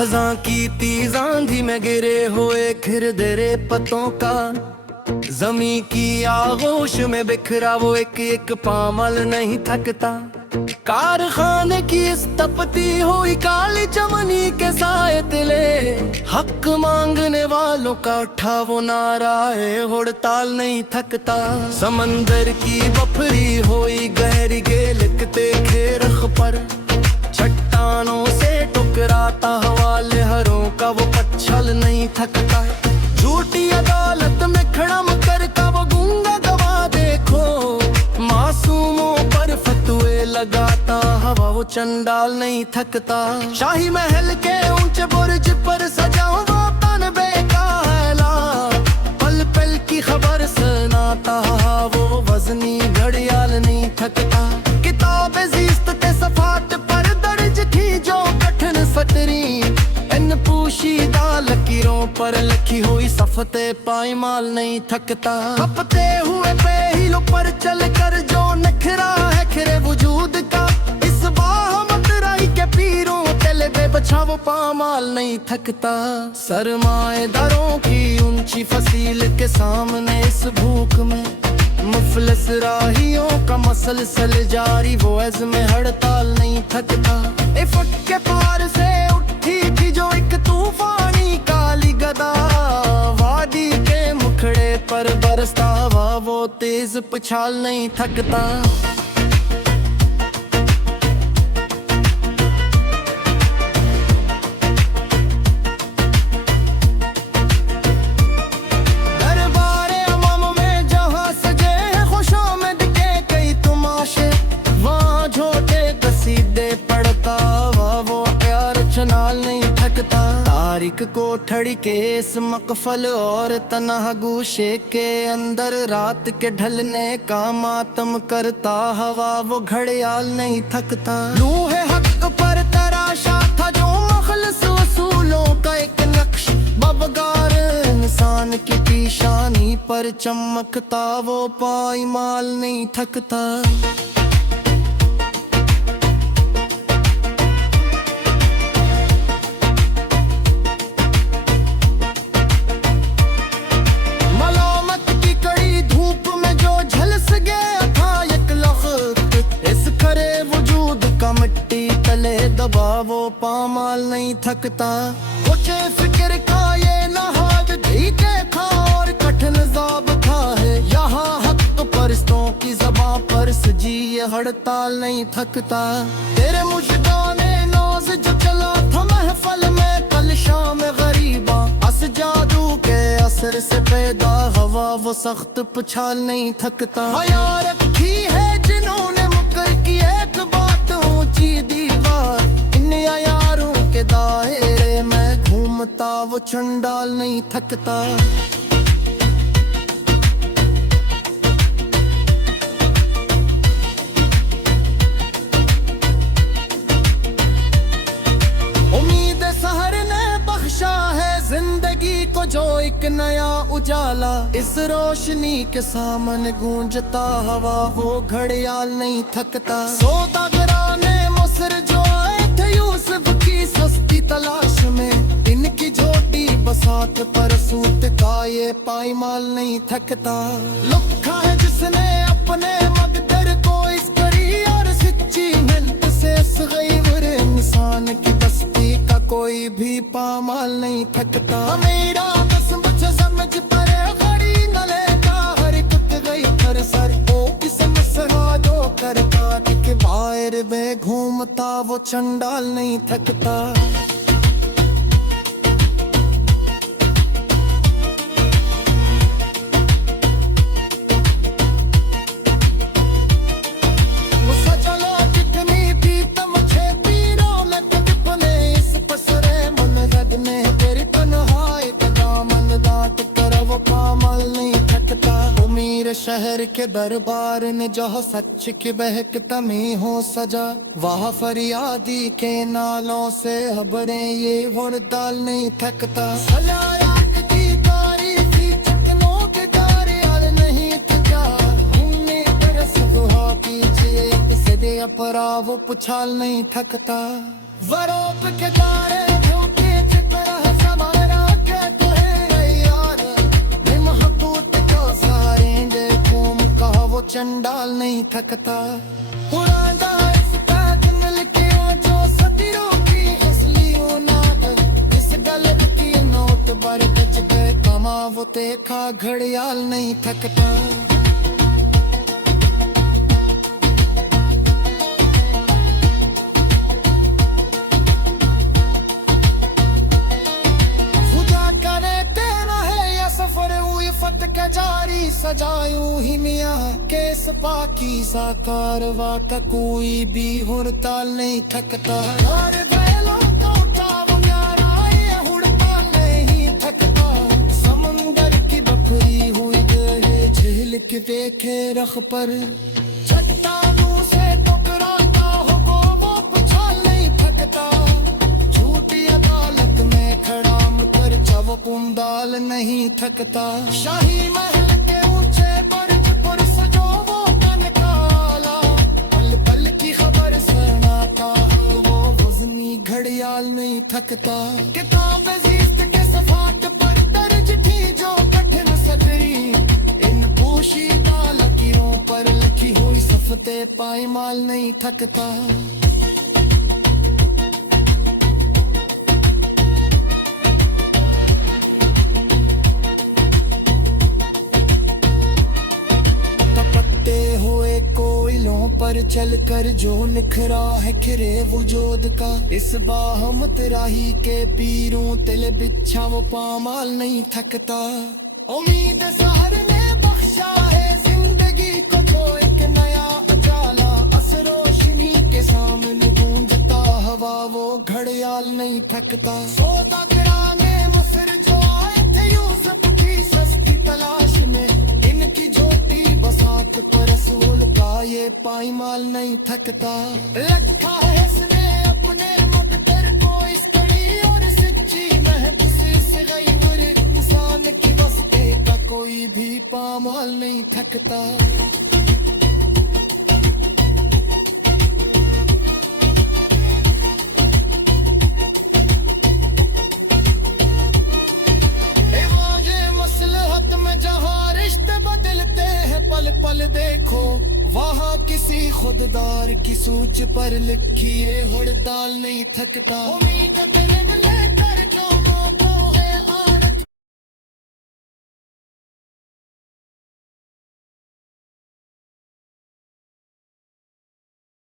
खजां की तेज आंधी में गिरे हुए खिरदरे पत्तों का, जमी की आगोश में बिखरा वो एक एक पामल नहीं थकता। कारखाने की इस तपती हुई काली चमनी के साए तिले, हक मांगने वालों का उठा वो नारा है, हड़ताल नहीं थकता। समंदर की बफरी हुई गहरी गेल खेरख पर, चट्टानों से टकराता हवा लहरों का वो पच्छल नहीं थकता। झूठी अदालत में खड़म कर का वो गूंगा गवाह देखो, मासूमों पर फतवे लगाता हवा वो चंडाल नहीं थकता। शाही महल के ऊंचे बुर्ज पर सजा वो तनबे का हैला, पल पल की खबर सुनाता वो वजनी घड़ियाल नहीं थकता। किताबे ज़ीस्त के सफ़ात पर दर्ज थी जो कठिन सतरी, इन पोशीदा लकीरों पर लिखी हुई सफ़ते पाईमाल नहीं थकता। खपते हुए पहलू पर चल कर जो नखरा है खिरे वजूद का, इस बाहमत राही के पीरों तले बेबछा वो पामाल नहीं थकता। सरमाएदारों की ऊंची फसील के सामने इस भूख में, मुफलिस राहियों का मसलसल जारी वो में हड़ताल नहीं थकता। इफ़्क के पार से उठी थी जो एक तूफानी काली गदा, वादी के मुखड़े पर बरसता हवा वो तेज पुछाल नहीं थकता। तारिक कोठड़ी के इस मकफल और तनहा गूशे के अंदर, रात के ढलने का मातम करता हवा वो घड़ियाल नहीं थकता। लूहे हक पर तराशा था जो मखलस उसूलों का एक नक्श, बबगार इंसान की पेशानी पर चमकता वो पाईमाल नहीं थकता। वो पामाल नहीं थकता। ऊंचे फिक्र का ये नहाद धी के खा और कठिन ज़ाब्ता है, यहाँ हक परस्तों की ज़बां पर सजी ये हड़ताल नहीं थकता। तेरे मुजदाने नौज जो चला था महफल में कल शाम गरीबा, अस जादू के असर से पैदा हवा वो सख्त पुछाल नहीं थकता। हया रखी है जिन्होंने मुकर की एक बात ऊंची दीवार, यारों के दायरे में घूमता वो चंडाल नहीं थकता। उम्मीद सहर ने बख्शा है जिंदगी को जो एक नया उजाला, इस रोशनी के सामने गूंजता हवा वो घड़ियाल नहीं थकता। सौदागराने मुसर जो यूसुफ की सस्ती तलाश में, इनकी झोटी बसात पर सूत का ये पाईमाल नहीं थकता। लुखा है जिसने अपने मकदर को इस करी और सच्ची मेहनत से इस गरीब इंसान की बस्ती का कोई भी पामाल नहीं थकता। मेरा कसम समझ पर खड़ी न लेता, हर कुत गई कर सर ओ किस मसरा दो कर काट के बाहर में घूमता वो चंडाल नहीं थकता। चलो कितनी भी तमचे पीरों में तड़पने, इस पसरे मनगद में तेरी तन्हाई का दामन दांत कर वो पामाल नहीं थकता। उमीर शहर के दरबार ने जहाँ सच की बहकता में हो सजा, वहाँ फरियादी के नालों से खबरें ये हड़ताल नहीं थकता। अपरा वो पुछाल नहीं थकता। वरोप के तारे झूठी नहीं थकता। उड़ादा इस पैदल के जो सदियों की असली नाट, इस गल की नोट बर बच गए कमा वो देखा घड़ियाल नहीं थकता। जारी सजायूं ही मियाँ केस पाकीज़ा कारवा का कोई भी हुड़ताल नहीं थकता। और बैलों को उठाओ न्यारा ये हुड़ताल नहीं थकता। समंदर की बकरी हुई गए झील के देखे रख पर, चट्टानों से टकराता हो वो पुछाल नहीं थकता। झूठी अदालत में खड़ाम कर जब कुंडाल नहीं थकता। शाही महल के ऊंचे पर सजो वो तन काला, पल पल की खबर सुनाता वो वज़नी घड़ियाल नहीं थकता। किताब अज़ीज़ के सफ़ात पर दर्ज थी जो कठिन सदरी, इन पोशीदा लकीरों पर लिखी हुई सफ़ते पायमाल नहीं थकता। पर चल कर जो निखरा है खिरे वजूद का, इस बाहम तराही के पीरों तिल बिछा वो पामाल नहीं थकता। उम्मीद सहर ने बख्शा है जिंदगी को जो एक नया उजाला, असरोशनी के सामने गूंजता हवा वो घड़ियाल नहीं थकता। सोता गिराने मसर जो आए थे यूसुफ की सस्ती तलाश में, इनकी ज्योति बसात पर रसूल का ये पायमाल नहीं थकता। रखा है इसने अपने मुक़द्दर को इस कड़ी और सच्ची महबूसी से गैर इंसान की वस्ते का कोई भी पामाल नहीं थकता। मसलहत में जहाँ रिश्ते बदलते हैं पल पल देखो, वहाँ किसी खुददार की सूच पर लिखी है हड़ताल नहीं थकता। उम्मीद